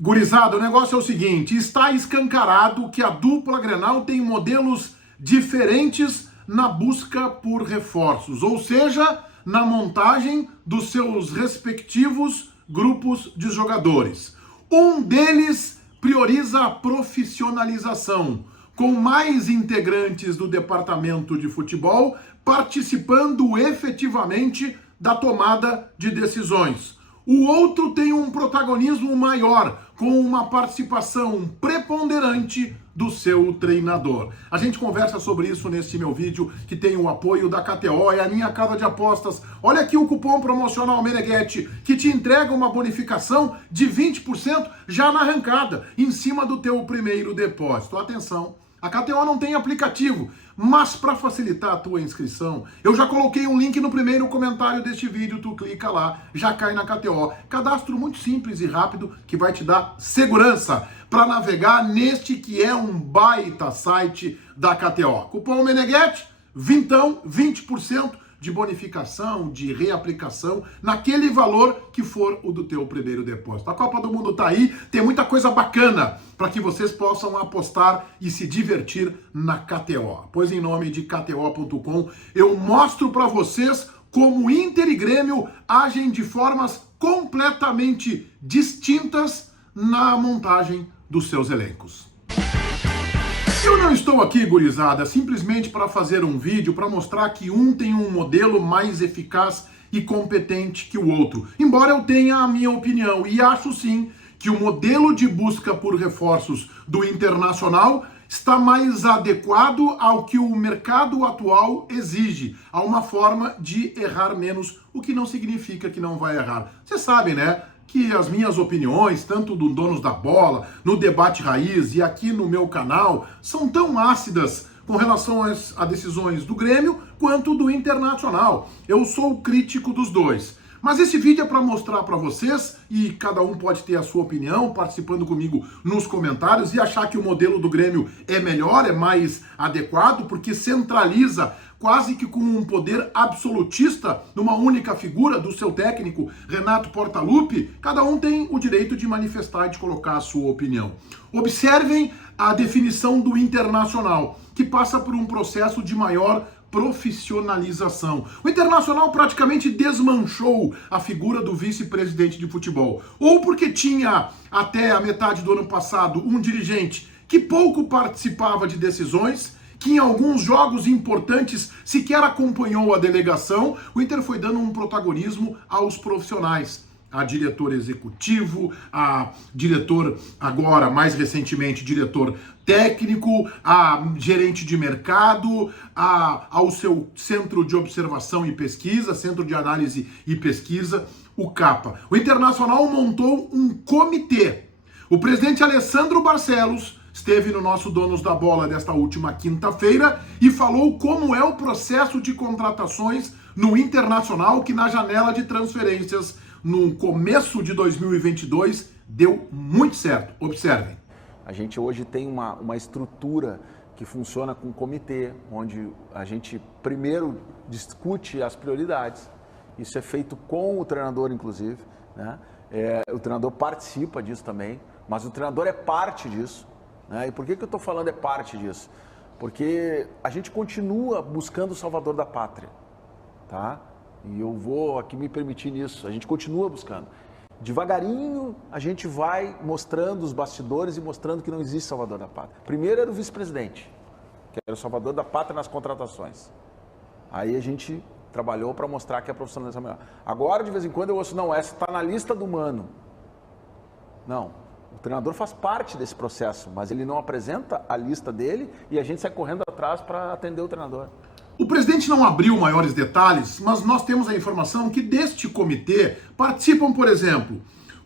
Gurizada, o negócio é o seguinte, está escancarado que a dupla Grenal tem modelos diferentes na busca por reforços, ou seja, na montagem dos seus respectivos grupos de jogadores. Um deles prioriza a profissionalização, com mais integrantes do departamento de futebol participando efetivamente da tomada de decisões. O outro tem um protagonismo maior, com uma participação preponderante do seu treinador. A gente conversa sobre isso nesse meu vídeo, que tem o apoio da KTO, é a minha casa de apostas. Olha aqui o cupom promocional Meneghetti, que te entrega uma bonificação de 20% já na arrancada, em cima do teu primeiro depósito. Atenção! A KTO não tem aplicativo, mas para facilitar a tua inscrição, eu já coloquei um link no primeiro comentário deste vídeo, tu clica lá, já cai na KTO. Cadastro muito simples e rápido que vai te dar segurança para navegar neste que é um baita site da KTO. Cupom Meneghetti, 20% de bonificação, de reaplicação, naquele valor que for o do teu primeiro depósito. A Copa do Mundo tá aí, tem muita coisa bacana para que vocês possam apostar e se divertir na KTO. Pois em nome de KTO.com, eu mostro para vocês como Inter e Grêmio agem de formas completamente distintas na montagem dos seus elencos. Eu não estou aqui, gurizada, simplesmente para fazer um vídeo para mostrar que um tem um modelo mais eficaz e competente que o outro. Embora eu tenha a minha opinião e acho sim que o modelo de busca por reforços do Internacional está mais adequado ao que o mercado atual exige, a uma forma de errar menos, o que não significa que não vai errar. Você sabe, né? Que as minhas opiniões, tanto do Donos da Bola, no Debate Raiz e aqui no meu canal, são tão ácidas com relação a decisões do Grêmio quanto do Internacional. Eu sou crítico dos dois. Mas esse vídeo é para mostrar para vocês, e cada um pode ter a sua opinião, participando comigo nos comentários, e achar que o modelo do Grêmio é melhor, é mais adequado, porque centraliza quase que com um poder absolutista numa única figura do seu técnico, Renato Portaluppi. Cada um tem o direito de manifestar e de colocar a sua opinião. Observem a definição do Internacional, que passa por um processo de maior profissionalização. O Internacional praticamente desmanchou a figura do vice-presidente de futebol, ou porque tinha até a metade do ano passado um dirigente que pouco participava de decisões, que em alguns jogos importantes sequer acompanhou a delegação. O Inter foi dando um protagonismo aos profissionais, a diretor executivo, a diretor, agora mais recentemente, diretor técnico, a gerente de mercado, ao seu centro de observação e pesquisa, centro de análise e pesquisa, o CAPA. O Internacional montou um comitê. O presidente Alessandro Barcelos esteve no nosso Donos da Bola desta última quinta-feira e falou como é o processo de contratações no Internacional, que na janela de transferências no começo de 2022 deu muito certo. Observem. A gente hoje tem uma estrutura que funciona com um comitê, onde a gente primeiro discute as prioridades. Isso é feito com o treinador, inclusive, né? O treinador participa disso também, mas o treinador é parte disso, né? E por que eu estou falando é parte disso? Porque a gente continua buscando o salvador da pátria, tá? E eu vou aqui me permitir nisso, a gente continua buscando. Devagarinho a gente vai mostrando os bastidores e mostrando que não existe salvador da pátria. Primeiro era o vice-presidente, que era o salvador da pátria nas contratações. Aí a gente trabalhou para mostrar que a profissionalização é melhor. Agora, de vez em quando, eu ouço, não, essa está na lista do Mano. Não, o treinador faz parte desse processo, mas ele não apresenta a lista dele e a gente sai correndo atrás para atender o treinador. O presidente não abriu maiores detalhes, mas nós temos a informação que deste comitê participam, por exemplo,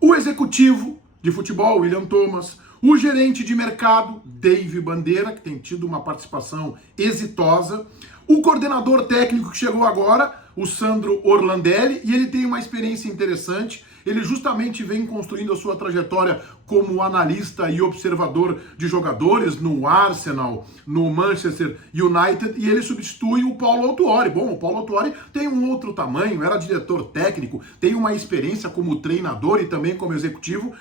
o executivo de futebol, William Thomas, o gerente de mercado, Dave Bandeira, que tem tido uma participação exitosa, o coordenador técnico que chegou agora, o Sandro Orlandelli, e ele tem uma experiência interessante. ele justamente vem construindo a sua trajetória como analista e observador de jogadores no Arsenal, no Manchester United, e ele substitui o Paulo Autuori. Bom, o Paulo Autuori tem um outro tamanho, era diretor técnico, tem uma experiência como treinador e também como executivo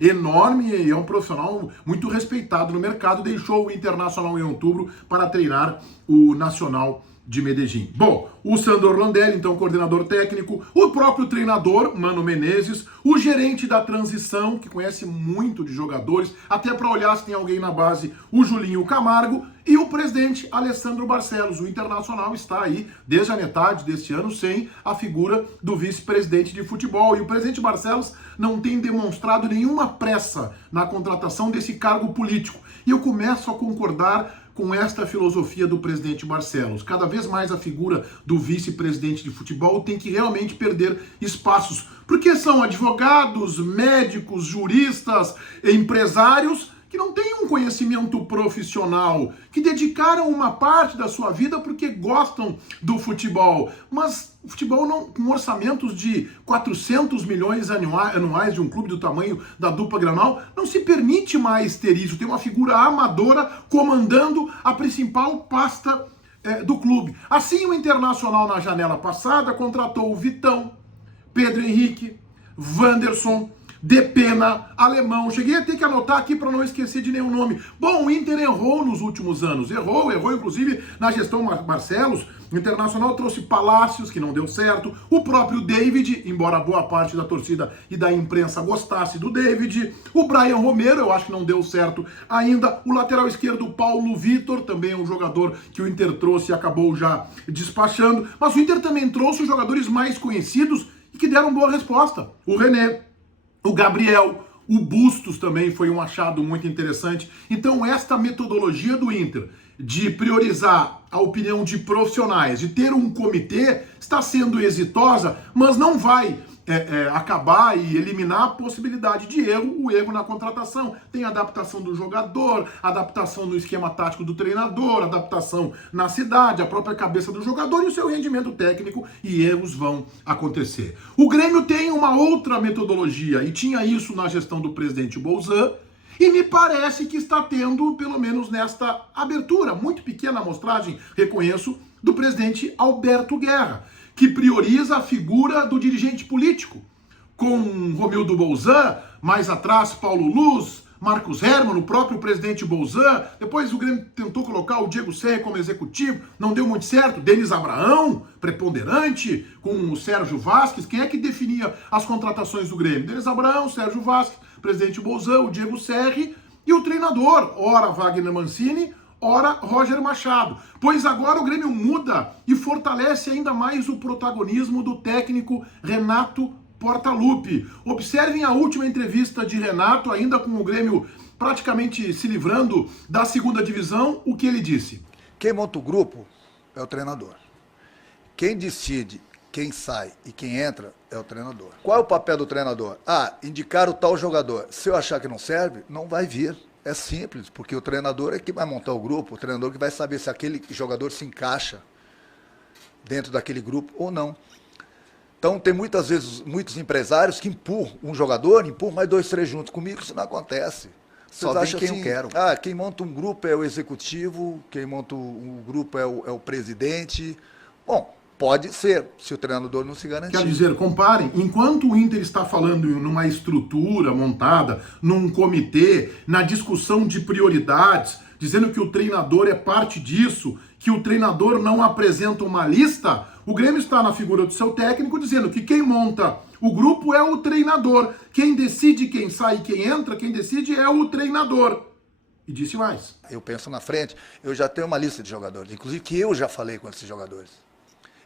enorme, e é um profissional muito respeitado no mercado. Deixou o Internacional em outubro para treinar o Nacional de Medellín. Bom, o Sandro Orlandelli, então coordenador técnico, o próprio treinador, Mano Menezes, o gerente da transição, que conhece muito de jogadores, até para olhar se tem alguém na base, o Julinho Camargo, e o presidente Alessandro Barcelos. O Internacional está aí, desde a metade deste ano, sem a figura do vice-presidente de futebol. E o presidente Barcelos não tem demonstrado nenhuma pressa na contratação desse cargo político. E eu começo a concordar com esta filosofia do presidente Barcelos. Cada vez mais a figura do vice-presidente de futebol tem que realmente perder espaços, porque são advogados, médicos, juristas, empresários que não têm um conhecimento profissional, que dedicaram uma parte da sua vida porque gostam do futebol, mas o futebol não, com orçamentos de 400 milhões anuais de um clube do tamanho da dupla Grenal, não se permite mais ter isso. Tem uma figura amadora comandando a principal pasta do clube. Assim, o Internacional, na janela passada, contratou o Vitão, Pedro Henrique, Wanderson, Depena, Alemão. Cheguei a ter que anotar aqui para não esquecer de nenhum nome. Bom, o Inter errou nos últimos anos. Errou inclusive na gestão Barcelos. O Internacional trouxe Palácios, que não deu certo. O próprio David, embora boa parte da torcida e da imprensa gostasse do David. O Brian Romero, eu acho que não deu certo ainda. O lateral esquerdo, Paulo Vitor, também é um jogador que o Inter trouxe e acabou já despachando. Mas o Inter também trouxe os jogadores mais conhecidos e que deram boa resposta. O René, o Gabriel, o Bustos também foi um achado muito interessante. Então, esta metodologia do Inter de priorizar a opinião de profissionais, de ter um comitê, está sendo exitosa, mas não vai acabar e eliminar a possibilidade de erro, o erro na contratação. Tem adaptação do jogador, adaptação no esquema tático do treinador, adaptação na cidade, a própria cabeça do jogador e o seu rendimento técnico, e erros vão acontecer. O Grêmio tem uma outra metodologia, e tinha isso na gestão do presidente Bolzan, e me parece que está tendo, pelo menos nesta abertura, muito pequena amostragem, reconheço, do presidente Alberto Guerra, que prioriza a figura do dirigente político, com Romildo Bolzan, mais atrás Paulo Luz, Marcos Herman, o próprio presidente Bolzan. Depois o Grêmio tentou colocar o Diego Serra como executivo, não deu muito certo. Denis Abraão, preponderante, com o Sérgio Vasquez. Quem é que definia as contratações do Grêmio? Denis Abraão, Sérgio Vasquez, presidente Bolzan, o Diego Serra e o treinador, ora Wagner Mancini, ora Roger Machado. Pois agora o Grêmio muda e fortalece ainda mais o protagonismo do técnico Renato Portaluppi. Observem a última entrevista de Renato, ainda com o Grêmio praticamente se livrando da segunda divisão, o que ele disse. Quem monta o grupo é o treinador. Quem decide quem sai e quem entra é o treinador. Qual é o papel do treinador? Indicar o tal jogador. Se eu achar que não serve, não vai vir. É simples, porque o treinador é que vai montar o grupo, o treinador que vai saber se aquele jogador se encaixa dentro daquele grupo ou não. Então, tem muitas vezes muitos empresários que empurram um jogador, empurram mais 2, 3 juntos. Comigo isso não acontece. Só vem quem eu quero. Quem monta um grupo é o executivo, quem monta um grupo é o presidente. Bom, pode ser, se o treinador não se garantir. Quer dizer, comparem, enquanto o Inter está falando numa estrutura montada, num comitê, na discussão de prioridades, dizendo que o treinador é parte disso, que o treinador não apresenta uma lista, o Grêmio está na figura do seu técnico dizendo que quem monta o grupo é o treinador. Quem decide quem sai e quem entra, quem decide é o treinador. E disse mais. Eu penso na frente, eu já tenho uma lista de jogadores, inclusive que eu já falei com esses jogadores.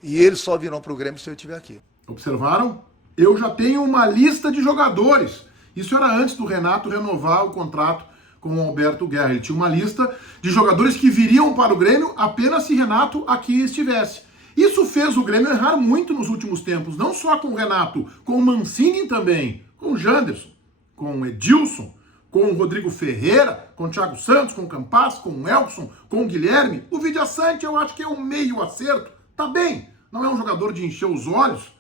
E eles só virão para o Grêmio se eu estiver aqui. Observaram? Eu já tenho uma lista de jogadores. Isso era antes do Renato renovar o contrato com o Alberto Guerra. Ele tinha uma lista de jogadores que viriam para o Grêmio apenas se Renato aqui estivesse. Isso fez o Grêmio errar muito nos últimos tempos, não só com o Renato, com o Mancini também, com o Janderson, com o Edilson, com o Rodrigo Ferreira, com o Thiago Santos, com o Campas, com o Elkson, com o Guilherme. O Vidiaçante eu acho que é um meio acerto. Tá bem, não é um jogador de encher os olhos,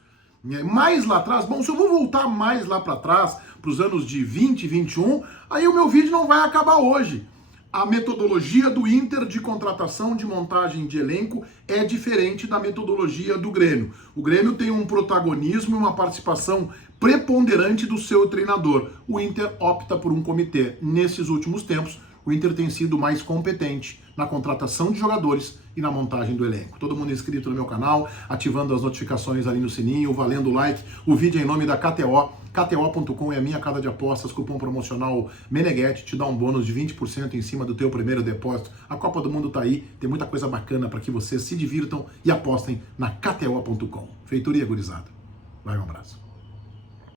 Mais lá atrás, bom, se eu vou voltar mais lá para trás, para os anos de 20 e 21, aí o meu vídeo não vai acabar hoje. A metodologia do Inter de contratação, de montagem de elenco é diferente da metodologia do Grêmio. O Grêmio tem um protagonismo e uma participação preponderante do seu treinador. O Inter opta por um comitê. Nesses últimos tempos, o Inter tem sido mais competente na contratação de jogadores e na montagem do elenco. Todo mundo inscrito no meu canal, ativando as notificações ali no sininho, valendo o like. O vídeo é em nome da KTO. KTO.com é a minha casa de apostas, cupom promocional Meneghetti, te dá um bônus de 20% em cima do teu primeiro depósito. A Copa do Mundo tá aí, tem muita coisa bacana para que vocês se divirtam e apostem na KTO.com. Feitoria, gurizada. Vai, um abraço.